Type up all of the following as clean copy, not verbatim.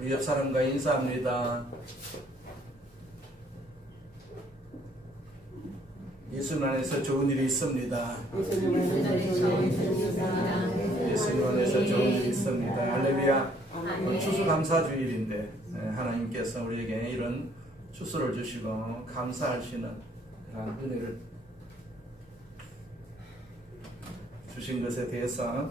우리 옆 사람과 인사합니다. 예수님 안에서 좋은 일이 있습니다. 예수님 안에서 좋은 일이 있습니다. 할렐루야. 추수감사주일인데 하나님께서 우리에게 이런 추수를 주시고 감사할 수 있는 그런 은혜를 주신 것에 대해서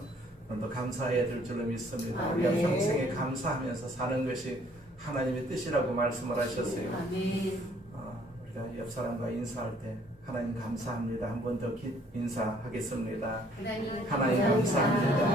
또 감사해야 될 줄로 믿습니다. 우리가 평생에 감사하면서 사는 것이 하나님의 뜻이라고 말씀을 하셨어요. 우리가 옆 사람과 인사할 때 하나님 감사합니다. 한 번 더 인사하겠습니다. 하나님 감사합니다.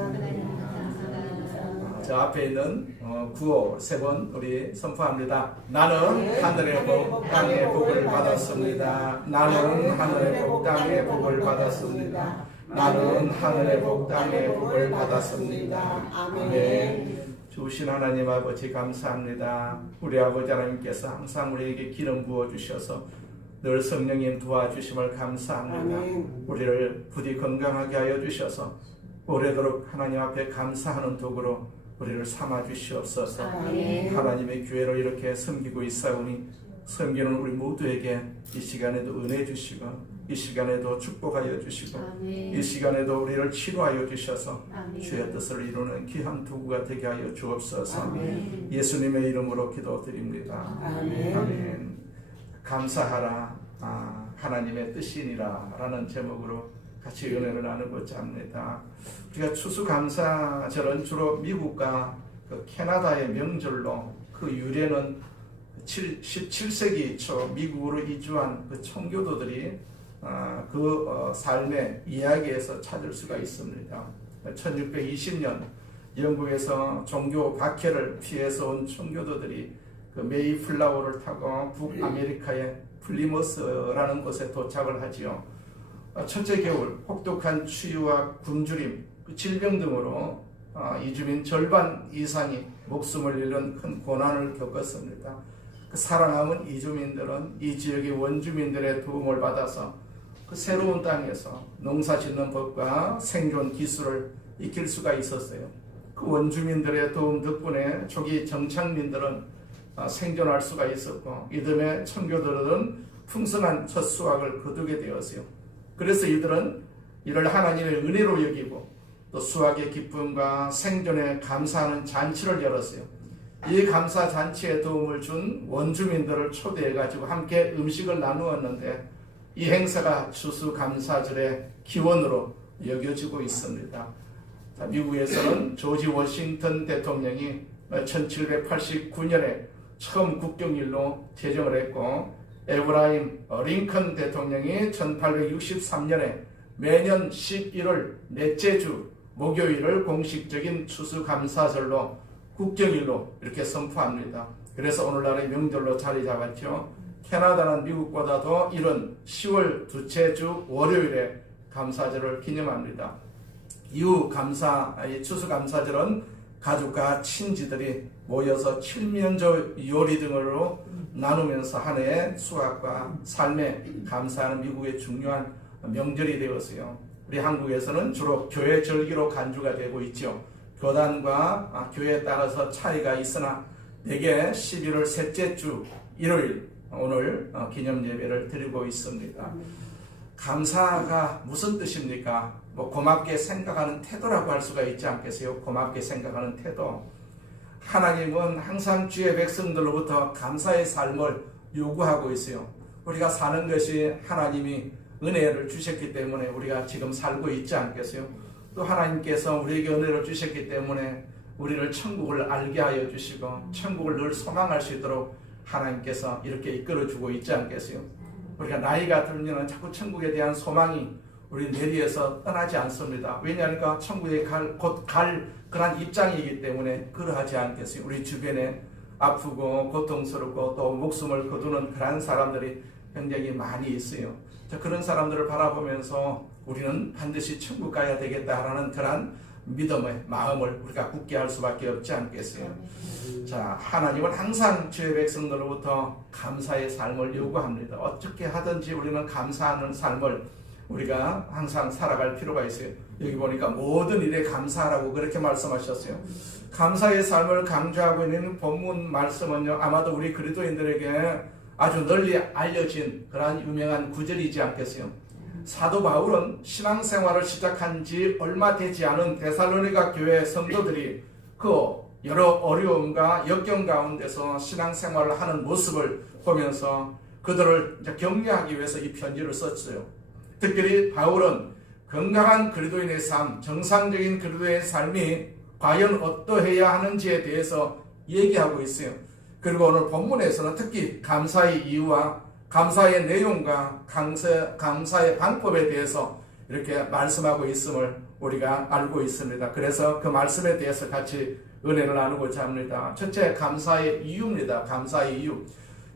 하나님 감사합니다. 저 앞에 있는 구호 세 번 우리 선포합니다. 나는 하늘의 복, 땅의 복을 받았습니다. 나는 하늘의 복, 땅의 복을 받았습니다. 나는 하늘의 복, 땅의 복을 받았습니다. 아멘. 주신 하나님 아버지 감사합니다. 우리 아버지 하나님께서 항상 우리에게 기름 부어 주셔서 늘 성령님 도와주심을 감사합니다. 아멘. 우리를 부디 건강하게 하여 주셔서 오래도록 하나님 앞에 감사하는 도구로 우리를 삼아 주시옵소서. 아멘. 하나님의 교회를 이렇게 섬기고 있사오니 섬기는 우리 모두에게 이 시간에도 은혜 주시고 이 시간에도 축복하여 주시고 아멘. 이 시간에도 우리를 치료하여 주셔서 아멘. 주의 뜻을 이루는 귀한 도구가 되게 하여 주옵소서. 아멘. 예수님의 이름으로 기도드립니다. 아멘. 아멘. 감사하라 하나님의 뜻이니라 라는 제목으로 같이 은혜를 나누고자 합니다. 우리가 추수감사절은 주로 미국과 캐나다의 명절로 그 유래는 17세기 초 미국으로 이주한 그 청교도들이 삶의 이야기에서 찾을 수가 있습니다. 1620년 영국에서 종교 박해를 피해서 온 청교도들이 그 메이플라워를 타고 북아메리카의 플리머스라는 곳에 도착을 하지요. 첫째 겨울 혹독한 추위와 굶주림, 질병 등으로 이주민 절반 이상이 목숨을 잃는 큰 고난을 겪었습니다. 살아남은 이주민들은 이 지역의 원주민들의 도움을 받아서 그 새로운 땅에서 농사 짓는 법과 생존 기술을 익힐 수가 있었어요. 그 원주민들의 도움 덕분에 초기 정착민들은 생존할 수가 있었고 이듬해 청교도들은 풍성한 첫 수확을 거두게 되었어요. 그래서 이들은 이를 하나님의 은혜로 여기고 또 수확의 기쁨과 생존에 감사하는 잔치를 열었어요. 이 감사 잔치에 도움을 준 원주민들을 초대해가지고 함께 음식을 나누었는데 이 행사가 추수감사절의 기원으로 여겨지고 있습니다. 미국에서는 조지 워싱턴 대통령이 1789년에 처음 국경일로 제정을 했고 에브라임 링컨 대통령이 1863년에 매년 11월 넷째 주 목요일을 공식적인 추수감사절로 국경일로 이렇게 선포합니다. 그래서 오늘날의 명절로 자리 잡았죠. 캐나다는 미국보다도 이른 10월 둘째 주 월요일에 감사절을 기념합니다. 이후 추수감사절은 가족과 친지들이 모여서 칠면조 요리 등으로 나누면서 한 해의 수확과 삶에 감사하는 미국의 중요한 명절이 되었어요. 우리 한국에서는 주로 교회 절기로 간주가 되고 있죠. 교단과 교회에 따라서 차이가 있으나 대개 11월 셋째 주 일요일 오늘 기념 예배를 드리고 있습니다. 감사가 무슨 뜻입니까? 고맙게 생각하는 태도라고 할 수가 있지 않겠어요? 고맙게 생각하는 태도. 하나님은 항상 주의 백성들로부터 감사의 삶을 요구하고 있어요. 우리가 사는 것이 하나님이 은혜를 주셨기 때문에 우리가 지금 살고 있지 않겠어요? 또 하나님께서 우리에게 은혜를 주셨기 때문에 우리를 천국을 알게 하여 주시고 천국을 늘 소망할 수 있도록 하나님께서 이렇게 이끌어주고 있지 않겠어요? 우리가 나이가 들면 자꾸 천국에 대한 소망이 우리 뇌리에서 떠나지 않습니다. 왜냐하니까 천국에 곧 갈 그런 입장이기 때문에 그러하지 않겠어요? 우리 주변에 아프고 고통스럽고 또 목숨을 거두는 그런 사람들이 굉장히 많이 있어요. 그런 사람들을 바라보면서 우리는 반드시 천국 가야 되겠다라는 그런 믿음의 마음을 우리가 굳게 할 수밖에 없지 않겠어요? 자, 하나님은 항상 주의 백성들로부터 감사의 삶을 요구합니다. 어떻게 하든지 우리는 감사하는 삶을 우리가 항상 살아갈 필요가 있어요. 여기 보니까 모든 일에 감사하라고 그렇게 말씀하셨어요. 감사의 삶을 강조하고 있는 본문 말씀은요, 아마도 우리 그리스도인들에게 아주 널리 알려진 그러한 유명한 구절이지 않겠어요? 사도 바울은 신앙생활을 시작한 지 얼마 되지 않은 데살로니가 교회 성도들이 그 여러 어려움과 역경 가운데서 신앙생활을 하는 모습을 보면서 그들을 격려하기 위해서 이 편지를 썼어요. 특별히 바울은 건강한 그리스도인의 삶, 정상적인 그리스도인의 삶이 과연 어떠해야 하는지에 대해서 얘기하고 있어요. 그리고 오늘 본문에서는 특히 감사의 이유와 감사의 내용과 감사의 방법에 대해서 이렇게 말씀하고 있음을 우리가 알고 있습니다. 그래서 그 말씀에 대해서 같이 은혜를 나누고자 합니다. 첫째, 감사의 이유입니다. 감사의 이유.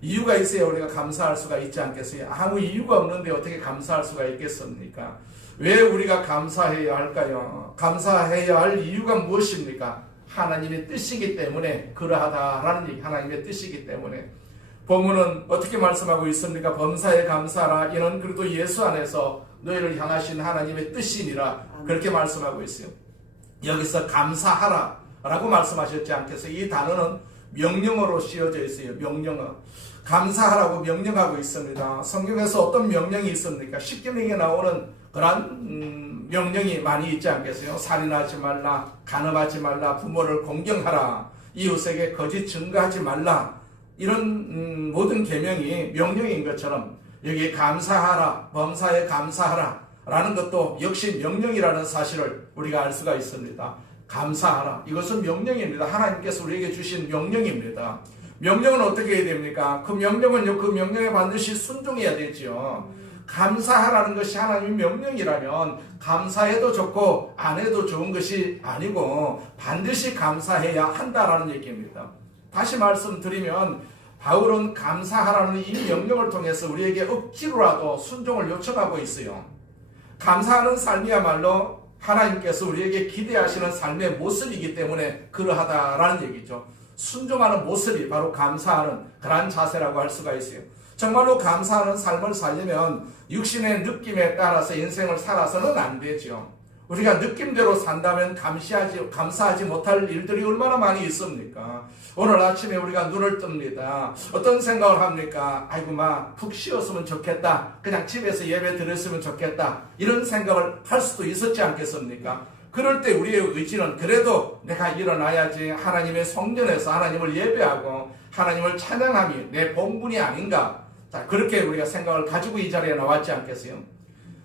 이유가 있어야 우리가 감사할 수가 있지 않겠어요? 아무 이유가 없는데 어떻게 감사할 수가 있겠습니까? 왜 우리가 감사해야 할까요? 감사해야 할 이유가 무엇입니까? 하나님의 뜻이기 때문에 그러하다라는 얘기, 하나님의 뜻이기 때문에. 본문은 어떻게 말씀하고 있습니까? 범사에 감사하라. 이는 그래도 예수 안에서 너희를 향하신 하나님의 뜻이니라. 그렇게 말씀하고 있어요. 여기서 감사하라 라고 말씀하셨지 않겠어요? 이 단어는 명령어로 씌워져 있어요. 명령어. 감사하라고 명령하고 있습니다. 성경에서 어떤 명령이 있습니까? 십계명에 나오는 그런 명령이 많이 있지 않겠어요? 살인하지 말라, 간음하지 말라, 부모를 공경하라, 이웃에게 거짓 증거하지 말라. 이런 모든 계명이 명령인 것처럼 여기 감사하라, 범사에 감사하라 라는 것도 역시 명령이라는 사실을 우리가 알 수가 있습니다. 감사하라. 이것은 명령입니다. 하나님께서 우리에게 주신 명령입니다. 명령은 어떻게 해야 됩니까? 그 명령은요, 그 명령에 반드시 순종해야 되죠. 감사하라는 것이 하나님의 명령이라면 감사해도 좋고 안 해도 좋은 것이 아니고 반드시 감사해야 한다라는 얘기입니다. 다시 말씀드리면 바울은 감사하라는 이 명령을 통해서 우리에게 억지로라도 순종을 요청하고 있어요. 감사하는 삶이야말로 하나님께서 우리에게 기대하시는 삶의 모습이기 때문에 그러하다라는 얘기죠. 순종하는 모습이 바로 감사하는 그러한 자세라고 할 수가 있어요. 정말로 감사하는 삶을 살려면 육신의 느낌에 따라서 인생을 살아서는 안 되죠. 우리가 느낌대로 산다면 감사하지 못할 일들이 얼마나 많이 있습니까? 오늘 아침에 우리가 눈을 뜹니다. 어떤 생각을 합니까? 아이고 푹 쉬었으면 좋겠다. 그냥 집에서 예배 드렸으면 좋겠다. 이런 생각을 할 수도 있었지 않겠습니까? 그럴 때 우리의 의지는 그래도 내가 일어나야지 하나님의 성전에서 하나님을 예배하고 하나님을 찬양함이 내 본분이 아닌가. 자, 그렇게 우리가 생각을 가지고 이 자리에 나왔지 않겠어요?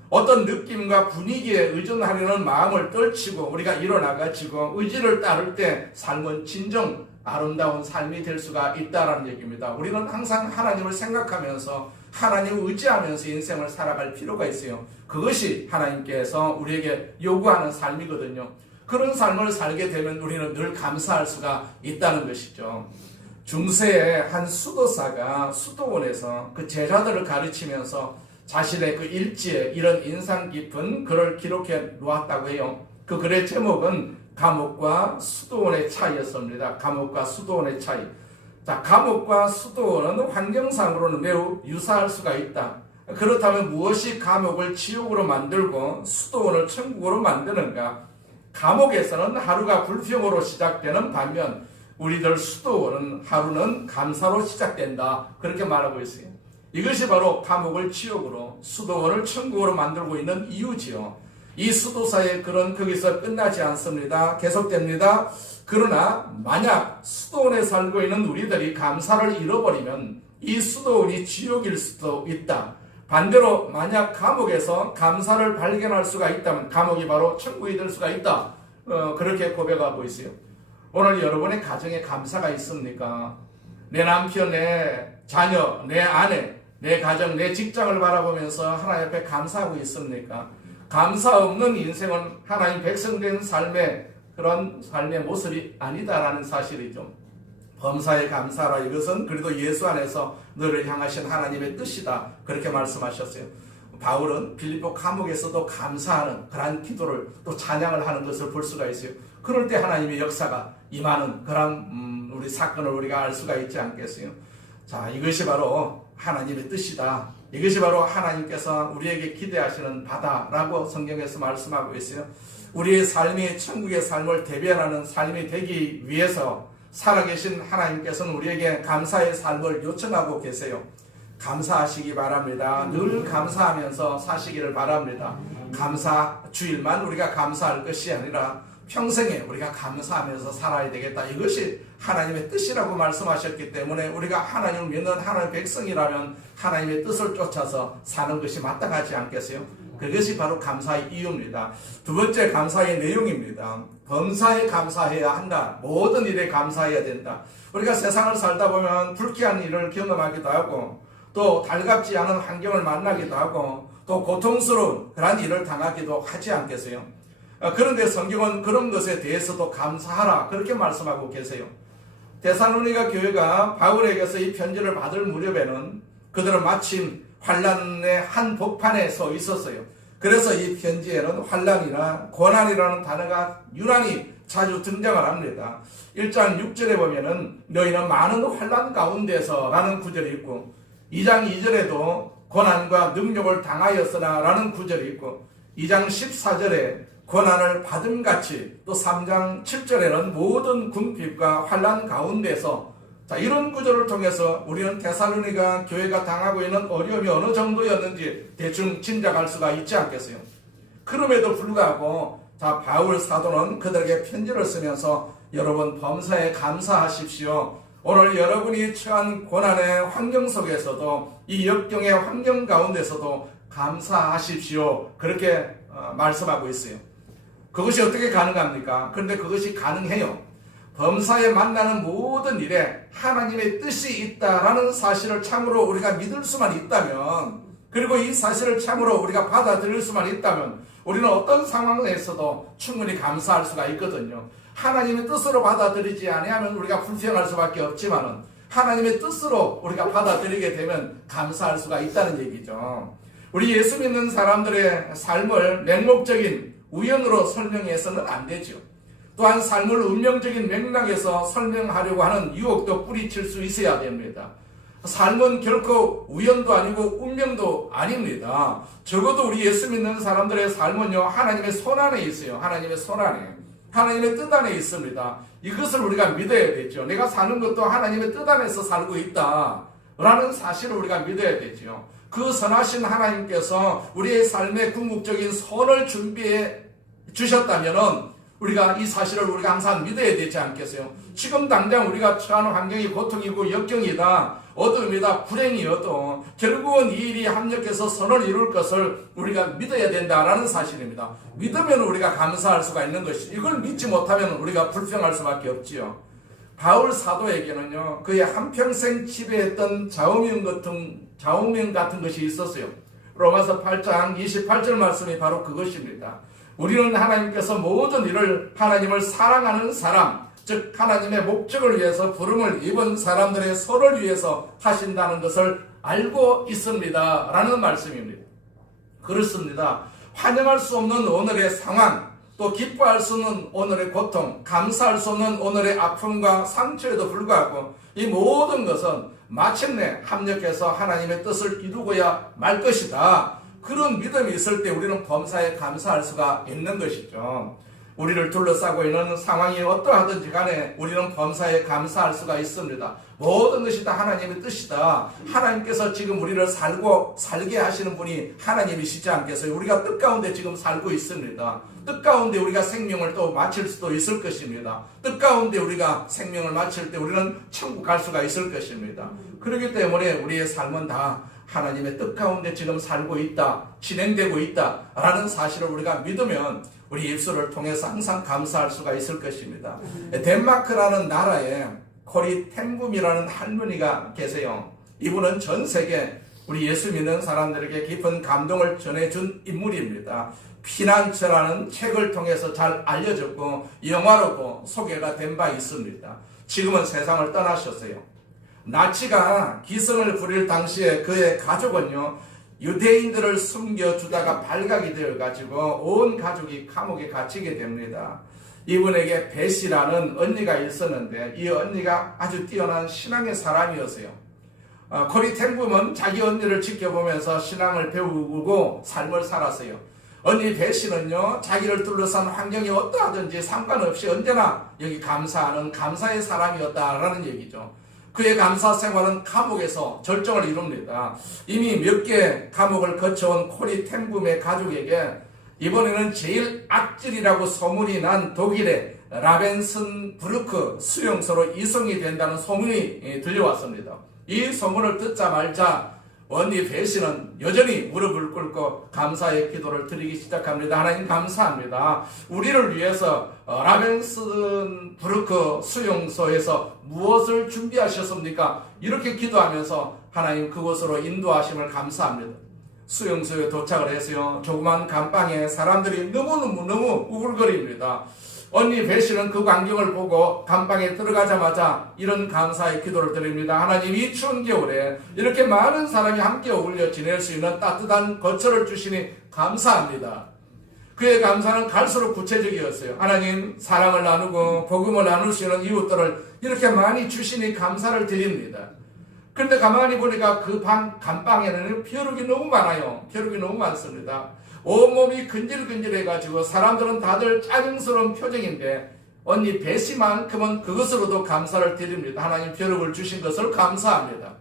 어떤 느낌과 분위기에 의존하려는 마음을 떨치고 우리가 일어나가지고 의지를 따를 때 삶은 진정 아름다운 삶이 될 수가 있다는 얘기입니다. 우리는 항상 하나님을 생각하면서 하나님을 의지하면서 인생을 살아갈 필요가 있어요. 그것이 하나님께서 우리에게 요구하는 삶이거든요. 그런 삶을 살게 되면 우리는 늘 감사할 수가 있다는 것이죠. 중세의 한 수도사가 수도원에서 그 제자들을 가르치면서 자신의 그 일지에 이런 인상 깊은 글을 기록해 놓았다고 해요. 그 글의 제목은 감옥과 수도원의 차이였습니다. 감옥과 수도원의 차이. 자, 감옥과 수도원은 환경상으로는 매우 유사할 수가 있다. 그렇다면 무엇이 감옥을 지옥으로 만들고 수도원을 천국으로 만드는가? 감옥에서는 하루가 불평으로 시작되는 반면 우리들 수도원은 하루는 감사로 시작된다. 그렇게 말하고 있어요. 이것이 바로 감옥을 지옥으로 수도원을 천국으로 만들고 있는 이유지요. 이 수도사의 글은 거기서 끝나지 않습니다. 계속됩니다. 그러나 만약 수도원에 살고 있는 우리들이 감사를 잃어버리면 이 수도원이 지옥일 수도 있다. 반대로 만약 감옥에서 감사를 발견할 수가 있다면 감옥이 바로 천국이 될 수가 있다. 그렇게 고백하고 있어요. 오늘 여러분의 가정에 감사가 있습니까? 내 남편, 내 자녀, 내 아내, 내 가정, 내 직장을 바라보면서 하나님 앞에 감사하고 있습니까? 감사 없는 인생은 하나님 백성된 삶의 그런 삶의 모습이 아니다라는 사실이죠. 범사에 감사하라. 이것은 그래도 예수 안에서 너를 향하신 하나님의 뜻이다. 그렇게 말씀하셨어요. 바울은 빌립보 감옥에서도 감사하는 그러한 기도를 또 찬양을 하는 것을 볼 수가 있어요. 그럴 때 하나님의 역사가 임하는 그런 우리 사건을 우리가 알 수가 있지 않겠어요? 자, 이것이 바로 하나님의 뜻이다. 이것이 바로 하나님께서 우리에게 기대하시는 바다라고 성경에서 말씀하고 있어요. 우리의 삶이 천국의 삶을 대변하는 삶이 되기 위해서 살아계신 하나님께서는 우리에게 감사의 삶을 요청하고 계세요. 감사하시기 바랍니다. 늘 감사하면서 사시기를 바랍니다. 감사 주일만 우리가 감사할 것이 아니라 평생에 우리가 감사하면서 살아야 되겠다. 이것이 하나님의 뜻이라고 말씀하셨기 때문에 우리가 하나님을 믿는 하나님의 백성이라면 하나님의 뜻을 쫓아서 사는 것이 마땅하지 않겠어요? 그것이 바로 감사의 이유입니다. 두 번째 감사의 내용입니다. 범사에 감사해야 한다. 모든 일에 감사해야 된다. 우리가 세상을 살다 보면 불쾌한 일을 경험하기도 하고 또 달갑지 않은 환경을 만나기도 하고 또 고통스러운 그런 일을 당하기도 하지 않겠어요? 그런데 성경은 그런 것에 대해서도 감사하라 그렇게 말씀하고 계세요. 데살로니가 교회가 바울에게서 이 편지를 받을 무렵에는 그들은 마침 환난의 한 복판에 서 있었어요. 그래서 이 편지에는 환난이나 고난이라는 단어가 유난히 자주 등장을 합니다. 1장 6절에 보면은 너희는 많은 환난 가운데서 라는 구절이 있고 2장 2절에도 고난과 능력을 당하였으나 라는 구절이 있고 2장 14절에 고난을 받음같이 또 3장 7절에는 모든 궁핍과 환난 가운데서 이런 구절을 통해서 우리는 데살로니가 교회가 당하고 있는 어려움이 어느 정도였는지 대충 짐작할 수가 있지 않겠어요? 그럼에도 불구하고 바울 사도는 그들에게 편지를 쓰면서 여러분 범사에 감사하십시오. 오늘 여러분이 처한 고난의 환경 속에서도 이 역경의 환경 가운데서도 감사하십시오. 그렇게 말씀하고 있어요. 그것이 어떻게 가능합니까? 그런데 그것이 가능해요. 범사에 만나는 모든 일에 하나님의 뜻이 있다라는 사실을 참으로 우리가 믿을 수만 있다면, 그리고 이 사실을 참으로 우리가 받아들일 수만 있다면 우리는 어떤 상황에서도 충분히 감사할 수가 있거든요. 하나님의 뜻으로 받아들이지 아니하면 우리가 불평할 수밖에 없지만은 하나님의 뜻으로 우리가 받아들이게 되면 감사할 수가 있다는 얘기죠. 우리 예수 믿는 사람들의 삶을 맹목적인 우연으로 설명해서는 안 되죠. 또한 삶을 운명적인 맥락에서 설명하려고 하는 유혹도 뿌리칠 수 있어야 됩니다. 삶은 결코 우연도 아니고 운명도 아닙니다. 적어도 우리 예수 믿는 사람들의 삶은요, 하나님의 손 안에 있어요. 하나님의 손 안에. 하나님의 뜻 안에 있습니다. 이것을 우리가 믿어야 되죠. 내가 사는 것도 하나님의 뜻 안에서 살고 있다 라는 사실을 우리가 믿어야 되죠. 그 선하신 하나님께서 우리의 삶의 궁극적인 선을 준비해 주셨다면은 우리가 이 사실을 우리가 항상 믿어야 되지 않겠어요? 지금 당장 우리가 처하는 환경이 고통이고 역경이다, 어둠이다, 불행이어도 결국은 이 일이 합력해서 선을 이룰 것을 우리가 믿어야 된다라는 사실입니다. 믿으면 우리가 감사할 수가 있는 것이, 이걸 믿지 못하면 우리가 불평할 수밖에 없지요. 바울 사도에게는요, 그의 한평생 지배했던 좌우명 같은 것이 있었어요. 로마서 8장 28절 말씀이 바로 그것입니다. 우리는 하나님께서 모든 일을 하나님을 사랑하는 사람, 즉 하나님의 목적을 위해서 부름을 입은 사람들의 선을 위해서 하신다는 것을 알고 있습니다 라는 말씀입니다. 그렇습니다. 환영할 수 없는 오늘의 상황, 또 기뻐할 수 없는 오늘의 고통, 감사할 수 없는 오늘의 아픔과 상처에도 불구하고 이 모든 것은 마침내 합력해서 하나님의 뜻을 이루고야 말 것이다. 그런 믿음이 있을 때 우리는 범사에 감사할 수가 있는 것이죠. 우리를 둘러싸고 있는 상황이 어떠하든지 간에 우리는 범사에 감사할 수가 있습니다. 모든 것이 다 하나님의 뜻이다. 하나님께서 지금 우리를 살게 하시는 분이 하나님이시지 않겠어요? 우리가 뜻 가운데 지금 살고 있습니다. 뜻 가운데 우리가 생명을 또 마칠 수도 있을 것입니다. 뜻 가운데 우리가 생명을 마칠 때 우리는 천국 갈 수가 있을 것입니다. 그렇기 때문에 우리의 삶은 다 하나님의 뜻 가운데 지금 살고 있다, 진행되고 있다 라는 사실을 우리가 믿으면 우리 입술을 통해서 항상 감사할 수가 있을 것입니다. 덴마크라는 나라에 코리 텐붐이라는 할머니가 계세요. 이분은 전 세계 우리 예수 믿는 사람들에게 깊은 감동을 전해준 인물입니다. 피난처라는 책을 통해서 잘 알려졌고 영화로도 소개가 된 바 있습니다. 지금은 세상을 떠나셨어요. 나치가 기승을 부릴 당시에 그의 가족은요, 유대인들을 숨겨주다가 발각이 되어가지고 온 가족이 감옥에 갇히게 됩니다. 이분에게 벳이라는 언니가 있었는데 이 언니가 아주 뛰어난 신앙의 사람이었어요. 코리 텐붐은 자기 언니를 지켜보면서 신앙을 배우고 삶을 살았어요. 언니 배씨는요, 자기를 둘러싼 환경이 어떠하든지 상관없이 언제나 여기 감사하는 감사의 사람이었다라는 얘기죠. 그의 감사 생활은 감옥에서 절정을 이룹니다. 이미 몇 개 감옥을 거쳐온 코리 텐붐의 가족에게 이번에는 제일 악질이라고 소문이 난 독일의 라벤슨부르크 수용소로 이송이 된다는 소문이 들려왔습니다. 이 소문을 듣자마자 언니 배씨는 여전히 무릎을 꿇고 감사의 기도를 드리기 시작합니다. 하나님 감사합니다. 우리를 위해서 라벤슨부르크 수용소에서 무엇을 준비하셨습니까? 이렇게 기도하면서 하나님 그곳으로 인도하심을 감사합니다. 수용소에 도착을 했어요. 조그만 감방에 사람들이 너무 우글거립니다. 언니 배씨는 그 광경을 보고 감방에 들어가자마자 이런 감사의 기도를 드립니다. 하나님, 이 추운 겨울에 이렇게 많은 사람이 함께 어울려 지낼 수 있는 따뜻한 거처를 주시니 감사합니다. 그의 감사는 갈수록 구체적이었어요. 하나님, 사랑을 나누고 복음을 나눌 수 있는 이웃들을 이렇게 많이 주시니 감사를 드립니다. 그런데 가만히 보니까 그 감방에는 벼룩이 너무 많아요. 벼룩이 너무 많습니다. 온몸이 근질근질해가지고 사람들은 다들 짜증스러운 표정인데 언니 배씨만큼은 그것으로도 감사를 드립니다. 하나님, 벼룩을 주신 것을 감사합니다.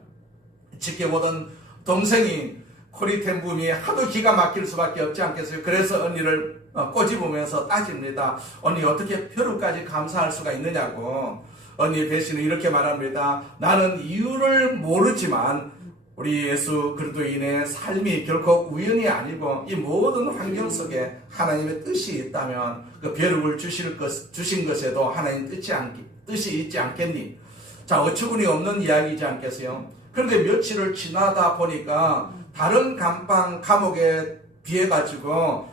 지켜보던 동생이 코리 텐붐이 하도 기가 막힐 수밖에 없지 않겠어요. 그래서 언니를 꼬집으면서 따집니다. 언니, 어떻게 벼룩까지 감사할 수가 있느냐고. 언니 배씨는 이렇게 말합니다. 나는 이유를 모르지만 우리 예수 그리스도인의 삶이 결코 우연이 아니고 이 모든 환경 속에 하나님의 뜻이 있다면 그 벼룩을 주신 것에도 하나님 뜻이 있지 않겠니? 자, 어처구니 없는 이야기이지 않겠어요? 그런데 며칠을 지나다 보니까 다른 감옥에 비해 가지고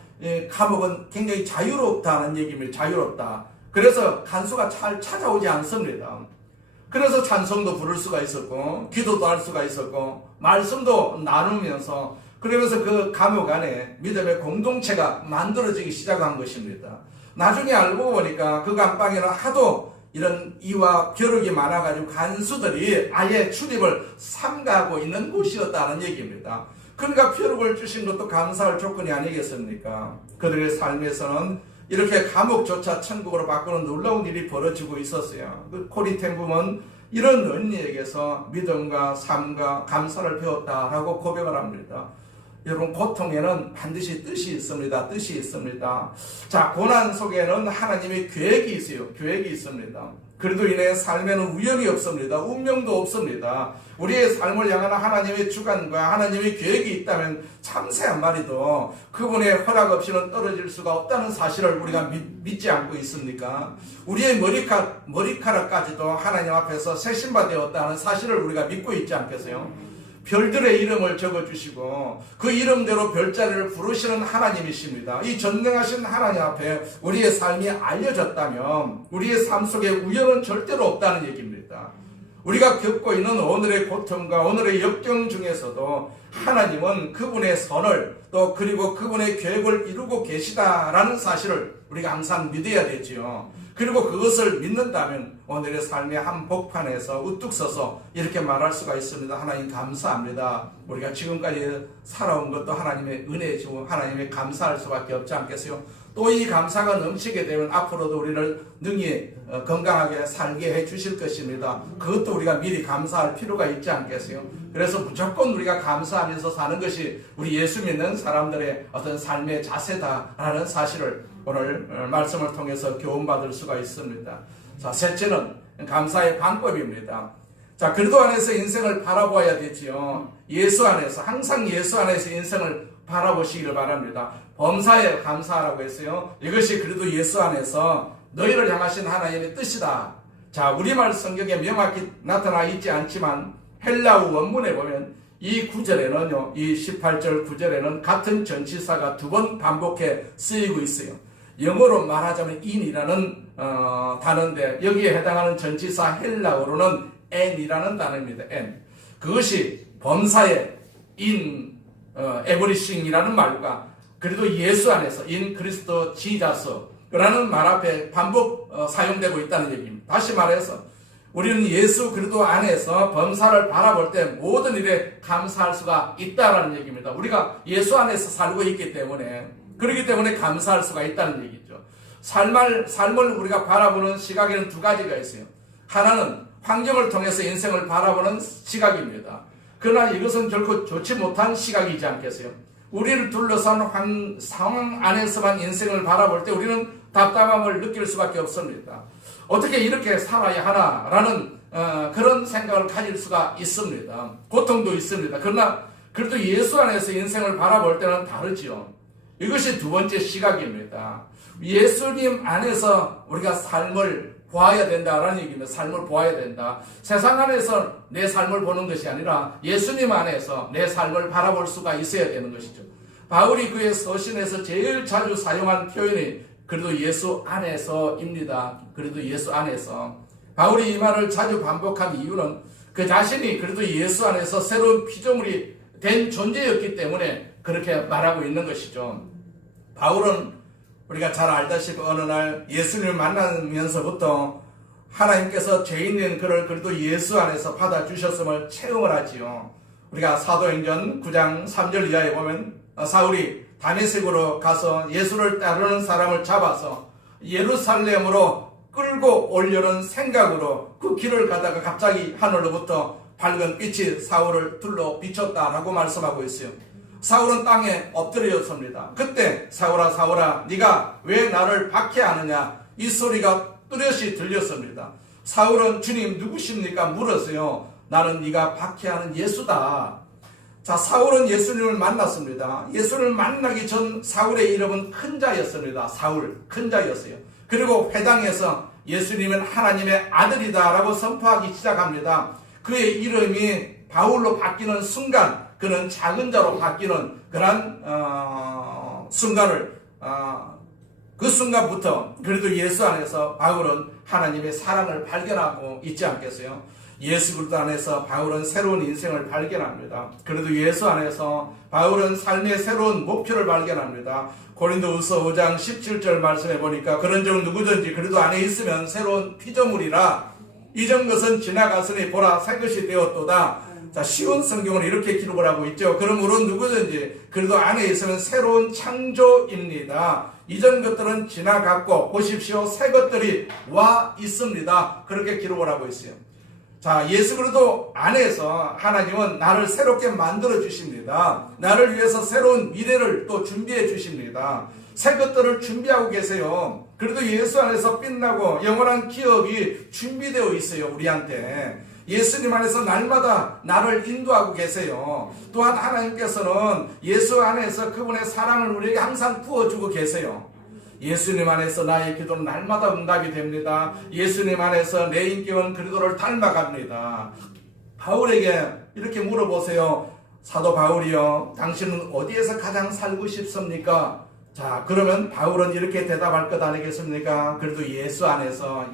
감옥은 굉장히 자유롭다는 얘기입니다. 자유롭다. 그래서 간수가 잘 찾아오지 않습니다. 그래서 찬송도 부를 수가 있었고 기도도 할 수가 있었고 말씀도 나누면서 그러면서 그 감옥 안에 믿음의 공동체가 만들어지기 시작한 것입니다. 나중에 알고 보니까 그 감방에는 하도 이런 이와 벼룩이 많아가지고 간수들이 아예 출입을 삼가하고 있는 곳이었다는 얘기입니다. 그러니까 벼룩을 주신 것도 감사할 조건이 아니겠습니까? 그들의 삶에서는 이렇게 감옥조차 천국으로 바꾸는 놀라운 일이 벌어지고 있었어요. 그 코리 텐붐은 이런 언니에게서 믿음과 삶과 감사를 배웠다라고 고백을 합니다. 여러분, 고통에는 반드시 뜻이 있습니다. 뜻이 있습니다. 자, 고난 속에는 하나님의 계획이 있어요. 계획이 있습니다. 그리스도인의 삶에는 우연이 없습니다. 운명도 없습니다. 우리의 삶을 향한 하나님의 주관과 하나님의 계획이 있다면 참새한 마리도 그분의 허락 없이는 떨어질 수가 없다는 사실을 우리가 믿지 않고 있습니까? 우리의 머리카락까지도 하나님 앞에서 새신바 되었다는 사실을 우리가 믿고 있지 않겠어요? 별들의 이름을 적어주시고 그 이름대로 별자리를 부르시는 하나님이십니다. 이 전능하신 하나님 앞에 우리의 삶이 알려졌다면 우리의 삶 속에 우연은 절대로 없다는 얘기입니다. 우리가 겪고 있는 오늘의 고통과 오늘의 역경 중에서도 하나님은 그분의 선을 또 그리고 그분의 계획을 이루고 계시다라는 사실을 우리가 항상 믿어야 되지요. 그리고 그것을 믿는다면 오늘의 삶의 한복판에서 우뚝 서서 이렇게 말할 수가 있습니다. 하나님 감사합니다. 우리가 지금까지 살아온 것도 하나님의 은혜죠. 하나님의 감사할 수밖에 없지 않겠어요? 또 이 감사가 넘치게 되면 앞으로도 우리를 능히 건강하게 살게 해 주실 것입니다. 그것도 우리가 미리 감사할 필요가 있지 않겠어요? 그래서 무조건 우리가 감사하면서 사는 것이 우리 예수 믿는 사람들의 어떤 삶의 자세다라는 사실을 오늘 말씀을 통해서 교훈받을 수가 있습니다. 자, 셋째는 감사의 방법입니다. 자, 그리스도 안에서 인생을 바라보아야 되지요. 예수 안에서, 항상 예수 안에서 인생을 바라보시기를 바랍니다. 범사에 감사하라고 했어요. 이것이 그래도 예수 안에서 너희를 향하신 하나님의 뜻이다. 자, 우리말 성경에 명확히 나타나 있지 않지만 헬라어 원문에 보면 이 구절에는요, 이 18절 구절에는 같은 전치사가 두 번 반복해 쓰이고 있어요. 영어로 말하자면 in이라는 단어인데 여기에 해당하는 전치사 헬라어로는 an이라는 단어입니다. an. 그것이 범사에 in everything이라는 말과 그래도 예수 안에서 in 그리스도 지자스라는 말 앞에 반복 사용되고 있다는 얘기입니다. 다시 말해서 우리는 예수 그리스도 안에서 범사를 바라볼 때 모든 일에 감사할 수가 있다라는 얘기입니다. 우리가 예수 안에서 살고 있기 때문에, 그렇기 때문에 감사할 수가 있다는 얘기죠. 삶을 우리가 바라보는 시각에는 두 가지가 있어요. 하나는 환경을 통해서 인생을 바라보는 시각입니다. 그러나 이것은 결코 좋지 못한 시각이지 않겠어요? 우리를 둘러싼 상황 안에서만 인생을 바라볼 때 우리는 답답함을 느낄 수밖에 없습니다. 어떻게 이렇게 살아야 하나라는 그런 생각을 가질 수가 있습니다. 고통도 있습니다. 그러나 그래도 예수 안에서 인생을 바라볼 때는 다르지요. 이것이 두 번째 시각입니다. 예수님 안에서 우리가 삶을 보아야 된다라는 얘기입니다. 삶을 보아야 된다. 세상 안에서 내 삶을 보는 것이 아니라 예수님 안에서 내 삶을 바라볼 수가 있어야 되는 것이죠. 바울이 그의 서신에서 제일 자주 사용한 표현이 그래도 예수 안에서입니다. 그래도 예수 안에서. 바울이 이 말을 자주 반복한 이유는 그 자신이 그래도 예수 안에서 새로운 피조물이 된 존재였기 때문에 그렇게 말하고 있는 것이죠. 바울은 우리가 잘 알다시피 어느 날 예수님을 만나면서부터 하나님께서 죄인인 그를 그래도 예수 안에서 받아주셨음을 체험을 하지요. 우리가 사도행전 9장 3절 이하에 보면 사울이 다메섹으로 가서 예수를 따르는 사람을 잡아서 예루살렘으로 끌고 오려는 생각으로 그 길을 가다가 갑자기 하늘로부터 밝은 빛이 사울을 둘러 비췄다라고 말씀하고 있어요. 사울은 땅에 엎드렸습니다. 그때 사울아 사울아 네가 왜 나를 박해하느냐 이 소리가 뚜렷이 들렸습니다. 사울은 주님 누구십니까 물었어요. 나는 네가 박해하는 예수다. 자, 사울은 예수님을 만났습니다. 예수를 만나기 전 사울의 이름은 큰 자였습니다. 사울 큰 자였어요. 그리고 회당에서 예수님은 하나님의 아들이다 라고 선포하기 시작합니다. 그의 이름이 바울로 바뀌는 순간 그는 작은 자로 바뀌는 그런 순간을 그 순간부터 그래도 예수 안에서 바울은 하나님의 사랑을 발견하고 있지 않겠어요? 예수 그리스도 안에서 바울은 새로운 인생을 발견합니다. 그래도 예수 안에서 바울은 삶의 새로운 목표를 발견합니다. 고린도후서 5장 17절 말씀해 보니까 그런즉 누구든지 그리스도 안에 있으면 새로운 피조물이라 이전 것은 지나갔으니 보라 새 것이 되었도다. 자, 쉬운 성경은 이렇게 기록을 하고 있죠. 그러므로 누구든지 그래도 안에 있으면 새로운 창조입니다. 이전 것들은 지나갔고 보십시오 새 것들이 와 있습니다. 그렇게 기록을 하고 있어요. 자, 예수 그리스도 안에서 하나님은 나를 새롭게 만들어 주십니다. 나를 위해서 새로운 미래를 또 준비해 주십니다. 새 것들을 준비하고 계세요. 그래도 예수 안에서 빛나고 영원한 기업이 준비되어 있어요. 우리한테. 예수님 안에서 날마다 나를 인도하고 계세요. 또한 하나님께서는 예수 안에서 그분의 사랑을 우리에게 항상 부어주고 계세요. 예수님 안에서 나의 기도는 날마다 응답이 됩니다. 예수님 안에서 내 인격은 그리스도를 닮아갑니다. 바울에게 이렇게 물어보세요. 사도 바울이요, 당신은 어디에서 가장 살고 싶습니까? 자, 그러면 바울은 이렇게 대답할 것 아니겠습니까? 그래도 예수 안에서,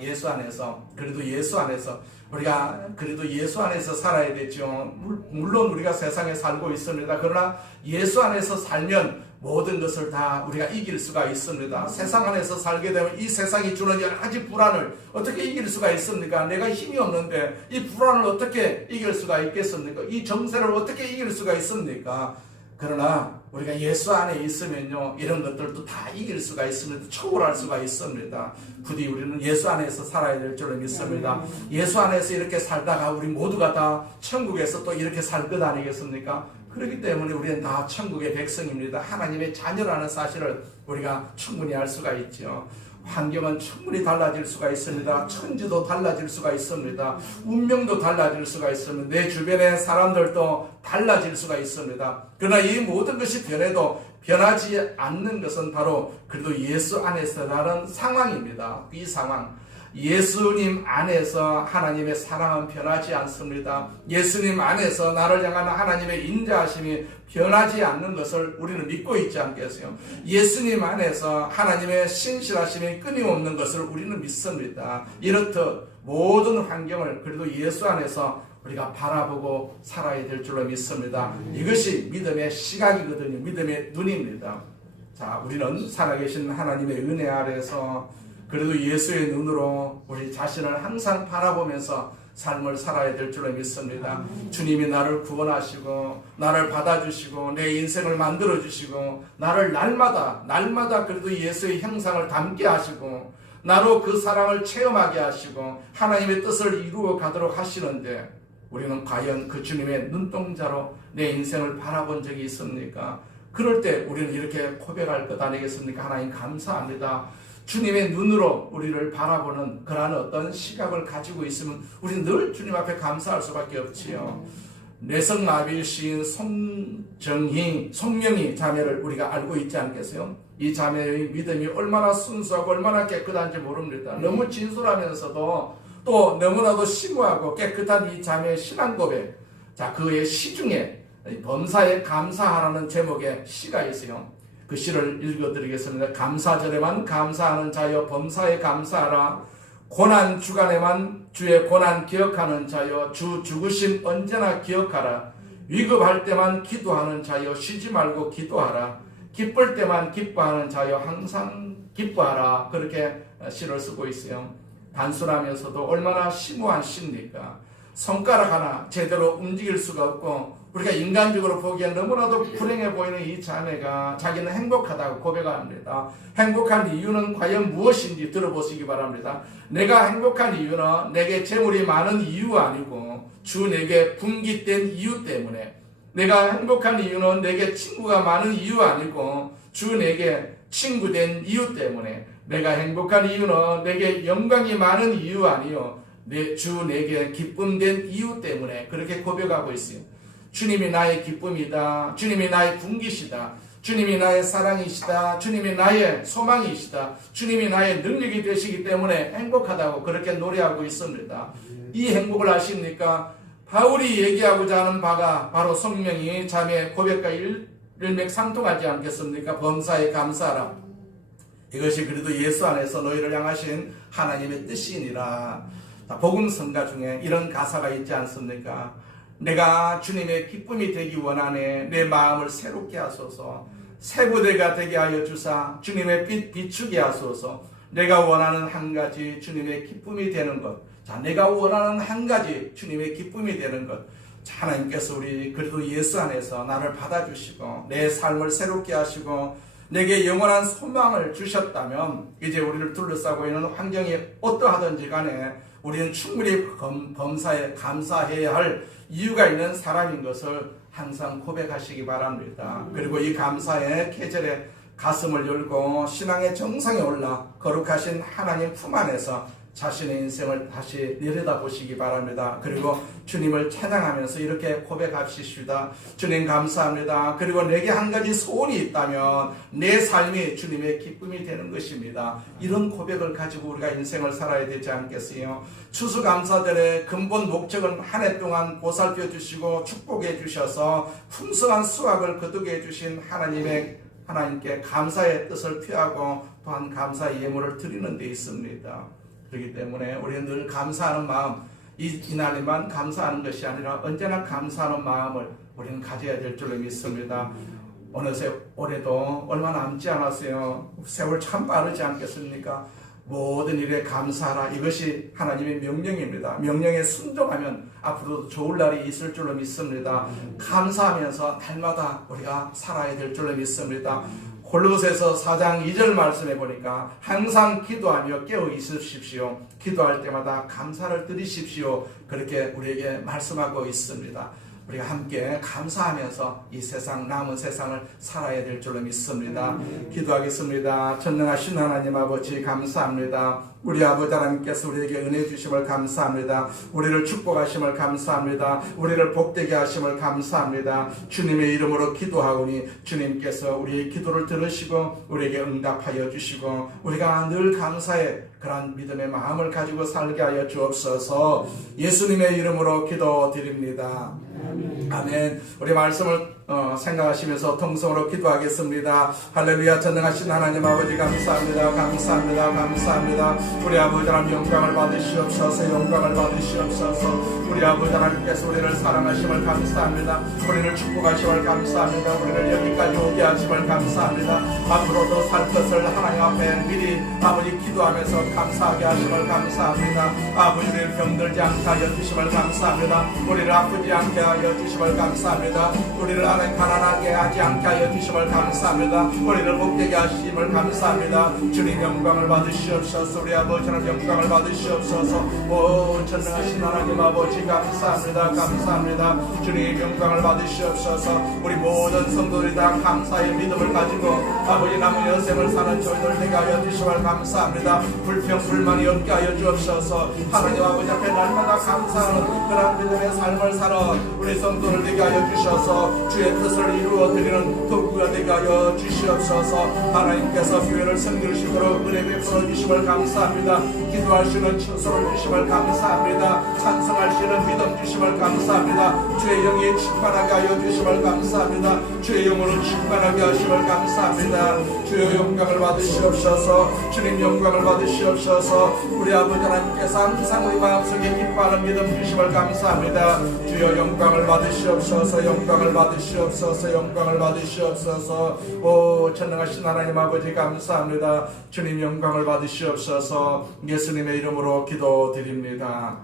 그래도 예수 안에서, 우리가 그래도 예수 안에서 살아야 되죠. 물론 우리가 세상에 살고 있습니다. 그러나 예수 안에서 살면 모든 것을 다 우리가 이길 수가 있습니다. 세상 안에서 살게 되면 이 세상이 주는 여러 가지 불안을 어떻게 이길 수가 있습니까? 내가 힘이 없는데 이 불안을 어떻게 이길 수가 있겠습니까? 이 정세를 어떻게 이길 수가 있습니까? 그러나 우리가 예수 안에 있으면요, 이런 것들도 다 이길 수가 있습니다. 초월할 수가 있습니다. 부디 우리는 예수 안에서 살아야 될 줄로 믿습니다. 예수 안에서 이렇게 살다가 우리 모두가 다 천국에서 또 이렇게 살 것 아니겠습니까? 그렇기 때문에 우리는 다 천국의 백성입니다. 하나님의 자녀라는 사실을 우리가 충분히 알 수가 있죠. 환경은 충분히 달라질 수가 있습니다. 천지도 달라질 수가 있습니다. 운명도 달라질 수가 있습니다. 내 주변의 사람들도 달라질 수가 있습니다. 그러나 이 모든 것이 변해도 변하지 않는 것은 바로 그래도 예수 안에서라는 상황입니다. 이 상황. 예수님 안에서 하나님의 사랑은 변하지 않습니다. 예수님 안에서 나를 향한 하나님의 인자하심이 변하지 않는 것을 우리는 믿고 있지 않겠어요? 예수님 안에서 하나님의 신실하심이 끊임없는 것을 우리는 믿습니다. 이렇듯 모든 환경을 그래도 예수 안에서 우리가 바라보고 살아야 될 줄로 믿습니다. 이것이 믿음의 시각이거든요. 믿음의 눈입니다. 자, 우리는 살아계신 하나님의 은혜 아래서 그래도 예수의 눈으로 우리 자신을 항상 바라보면서 삶을 살아야 될 줄로 믿습니다. 주님이 나를 구원하시고 나를 받아주시고 내 인생을 만들어주시고 나를 날마다 그래도 예수의 형상을 닮게 하시고 나로 그 사랑을 체험하게 하시고 하나님의 뜻을 이루어 가도록 하시는데 우리는 과연 그 주님의 눈동자로 내 인생을 바라본 적이 있습니까? 그럴 때 우리는 이렇게 고백할 것 아니겠습니까? 하나님 감사합니다. 주님의 눈으로 우리를 바라보는 그러한 어떤 시각을 가지고 있으면 우리는 늘 주님 앞에 감사할 수밖에 없지요. 뇌성마비 시인 송명희 자매를 우리가 알고 있지 않겠어요? 이 자매의 믿음이 얼마나 순수하고 얼마나 깨끗한지 모릅니다. 너무 진솔하면서도 또 너무나도 심오하고 깨끗한 이 자매의 신앙 고백. 자, 그의 시 중에 범사에 감사하라는 제목의 시가 있어요. 그 시를 읽어드리겠습니다. 감사절에만 감사하는 자여 범사에 감사하라. 고난 주간에만 주의 고난 기억하는 자여 주 죽으심 언제나 기억하라. 위급할 때만 기도하는 자여 쉬지 말고 기도하라. 기쁠 때만 기뻐하는 자여 항상 기뻐하라. 그렇게 시를 쓰고 있어요. 단순하면서도 얼마나 심오한 시입니까? 손가락 하나 제대로 움직일 수가 없고 우리가 인간적으로 보기엔 너무나도 불행해 보이는 이 자매가 자기는 행복하다고 고백합니다. 행복한 이유는 과연 무엇인지 들어보시기 바랍니다. 내가 행복한 이유는 내게 재물이 많은 이유가 아니고 주 내게 분깃된 이유 때문에, 내가 행복한 이유는 내게 친구가 많은 이유가 아니고 주 내게 친구된 이유 때문에, 내가 행복한 이유는 내게 영광이 많은 이유가 아니요 주 내게 기쁨된 이유 때문에 그렇게 고백하고 있어요. 주님이 나의 기쁨이다. 주님이 나의 분깃이다. 주님이 나의 사랑이시다. 주님이 나의 소망이시다. 주님이 나의 능력이 되시기 때문에 행복하다고 그렇게 노래하고 있습니다. 이 행복을 아십니까? 바울이 얘기하고자 하는 바가 바로 성명이 자매의 고백과 일맥상통하지 않겠습니까? 범사에 감사하라. 이것이 그래도 예수 안에서 너희를 향하신 하나님의 뜻이니라. 복음 성가 중에 이런 가사가 있지 않습니까? 내가 주님의 기쁨이 되기 원하네. 내 마음을 새롭게 하소서. 새 부대가 되게 하여 주사 주님의 빛 비추게 하소서. 내가 원하는 한 가지 주님의 기쁨이 되는 것. 자, 내가 원하는 한 가지 주님의 기쁨이 되는 것. 자, 하나님께서 우리 그래도 예수 안에서 나를 받아주시고 내 삶을 새롭게 하시고 내게 영원한 소망을 주셨다면 이제 우리를 둘러싸고 있는 환경이 어떠하든지 간에 우리는 충분히 범사에 감사해야 할 이유가 있는 사람인 것을 항상 고백하시기 바랍니다. 그리고 이 감사의 계절에 가슴을 열고 신앙의 정상에 올라 거룩하신 하나님 품 안에서 자신의 인생을 다시 내려다보시기 바랍니다. 그리고 주님을 찬양하면서 이렇게 고백하십시다. 주님 감사합니다. 그리고 내게 한 가지 소원이 있다면 내 삶이 주님의 기쁨이 되는 것입니다. 이런 고백을 가지고 우리가 인생을 살아야 되지 않겠어요? 추수감사절의 근본 목적은 한 해 동안 보살펴 주시고 축복해 주셔서 풍성한 수확을 거두게 해주신 하나님께 감사의 뜻을 표하고 또한 감사의 예물을 드리는 데 있습니다. 그렇기 때문에 우리는 늘 감사하는 마음, 이날에만 감사하는 것이 아니라 언제나 감사하는 마음을 우리는 가져야 될 줄로 믿습니다. 어느새 올해도 얼마 남지 않았어요. 세월 참 빠르지 않겠습니까? 모든 일에 감사하라. 이것이 하나님의 명령입니다. 명령에 순종하면 앞으로도 좋을 날이 있을 줄로 믿습니다. 감사하면서 날마다 우리가 살아야 될 줄로 믿습니다. 골로새서 4장 2절 말씀해 보니까 항상 기도하며 깨어 있으십시오. 기도할 때마다 감사를 드리십시오. 그렇게 우리에게 말씀하고 있습니다. 우리가 함께 감사하면서 이 세상, 남은 세상을 살아야 될 줄로 믿습니다. 기도하겠습니다. 전능하신 하나님 아버지 감사합니다. 우리 아버지 하나님께서 우리에게 은혜 주심을 감사합니다. 우리를 축복하심을 감사합니다. 우리를 복되게 하심을 감사합니다. 주님의 이름으로 기도하오니 주님께서 우리의 기도를 들으시고 우리에게 응답하여 주시고 우리가 늘 감사의 그런 믿음의 마음을 가지고 살게 하여 주옵소서. 예수님의 이름으로 기도드립니다. 아멘. 우리 말씀을 생각하시면서 통성으로 기도하겠습니다. 할렐루야. 전능하신 하나님 아버지 감사합니다. 감사합니다. 감사합니다. 우리 아버지 하나님 영광을 받으시옵소서. 영광을 받으시옵소서. 우리 아버지 하나님께서 우리를 사랑하심을 감사합니다. 우리를 축복하심을 감사합니다. 우리를 여기까지 오게 하심을 감사합니다. 앞으로도 살 것을 하나님 앞에 미리 아버지 기도하면서 감사하게 하심을 감사합니다. 아버지 우리를 병들지 않게 하여 주심을 감사합니다. 우리를 아프지 않게 하여 주심을 감사합니다. 우리를 하나님 가난하게 하지 않게 하여 주심을 감사합니다. 우리를 복되게 하심을 감사합니다. 주님 영광을 받으시옵소서. 우리 아버지 하나님 영광을 받으시옵소서. 오 전능하신 하나님 아버지 감사합니다. 감사합니다. 주님 영광을 받으시옵소서. 우리 모든 성도들이 다 감사의 믿음을 가지고 아버지 남은 여생을 사는 저희들 되게 하여 주시길 감사합니다. 불평 불만이 없게 하여 주옵소서. 하나님 아버지 앞에 날마다 감사하는 그런 믿음의 삶을 사는 우리 성도들 되게 하여 주셔서 주의 뜻을 이루어 드리는 도구가 되게 하여 주시옵소서. 하나님께서 교회를 섬기시도록 은혜 베풀어 주심을 감사합니다. 기도할 수 있는 처소를 주심을 감사합니다. 찬송할 수 있는 믿음 주심을 감사합니다. 주의 영이 충만하게 하여 주심을 감사합니다. 주의 영으로 충만하게 하심을 감사합니다. 주의 영광을 받으시옵소서. 주님 영광을 받으시옵소서. 우리 아버지 하나님께서 항상 우리 마음속에 기뻐하는 믿음 주심을 감사합니다. 주여 영광을 받으시옵소서. 영광을 받으시옵소서. 영광을 받으시옵소서. 오 전능하신 하나님 아버지 감사합니다. 주님 영광을 받으시옵소서. 예수님의 이름으로 기도드립니다.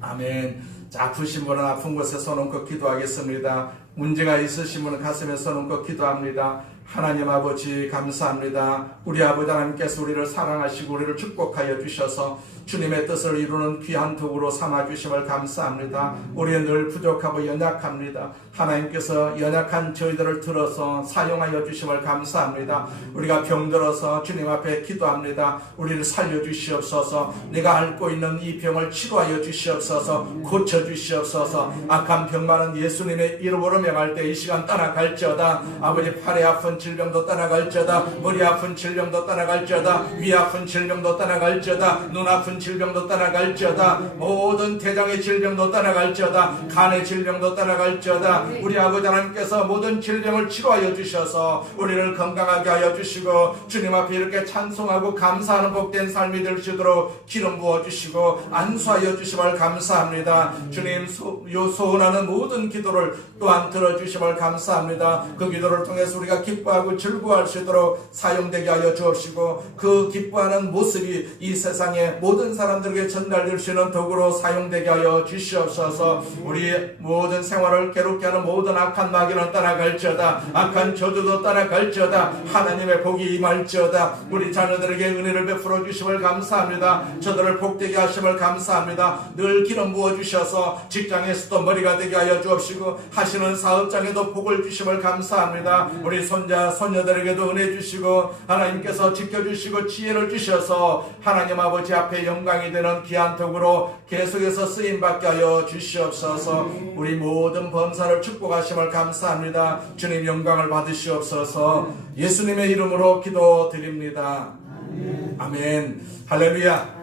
아멘. 자, 아프신 분은 아픈 곳에 손 얹고 기도하겠습니다. 문제가 있으신 분은 가슴에 손 얹고 기도합니다. 하나님 아버지 감사합니다. 우리 아버지 하나님께서 우리를 사랑하시고 우리를 축복하여 주셔서 주님의 뜻을 이루는 귀한 도구로 삼아주심을 감사합니다. 우리는 늘 부족하고 연약합니다. 하나님께서 연약한 저희들을 들어서 사용하여 주심을 감사합니다. 우리가 병들어서 주님 앞에 기도합니다. 우리를 살려주시옵소서. 내가 앓고 있는 이 병을 치료하여 주시옵소서. 고쳐주시옵소서. 악한 병만은 예수님의 이름으로 명할 때 이 시간 떠나갈지어다. 아버지 팔에 아픈 질병도 떠나갈지어다. 머리 아픈 질병도 떠나갈지어다. 위 아픈 질병도 떠나갈지어다. 눈 아픈 질병도 떠나갈지어다. 모든 대장의 질병도 떠나갈지어다. 간의 질병도 떠나갈지어다. 우리 아버지 하나님께서 모든 질병을 치료하여 주셔서 우리를 건강하게 하여 주시고 주님 앞에 이렇게 찬송하고 감사하는 복된 삶이 될 수 있도록 기름 부어주시고 안수하여 주심을 감사합니다. 주님 소원하는 모든 기도를 또한 들어주심을 감사합니다. 그 기도를 통해서 우리가 기뻐하고 즐거워할 수 있도록 사용되게 하여 주옵시고 그 기뻐하는 모습이 이 세상의 모든 사람들에게 전달될 수 있는 도구로 사용되게 하여 주시옵소서. 우리 모든 생활을 괴롭게 하는 모든 악한 마귀는 떠나갈지어다. 악한 저주도 떠나갈지어다. 하나님의 복이 임할지어다. 우리 자녀들에게 은혜를 베풀어 주심을 감사합니다. 저들을 복되게 하심을 감사합니다. 늘 기름 부어 주셔서 직장에서도 머리가 되게 하여 주옵시고 하시는 사업장에도 복을 주심을 감사합니다. 우리 손자 손녀들에게도 은혜 주시고 하나님께서 지켜주시고 지혜를 주셔서 하나님 아버지 앞에 영광이 되는 귀한 도구로 계속해서 쓰임받게 하여 주시옵소서. 우리 모든 범사를 축복하심을 감사합니다. 주님 영광을 받으시옵소서. 예수님의 이름으로 기도드립니다. 아멘. 할렐루야.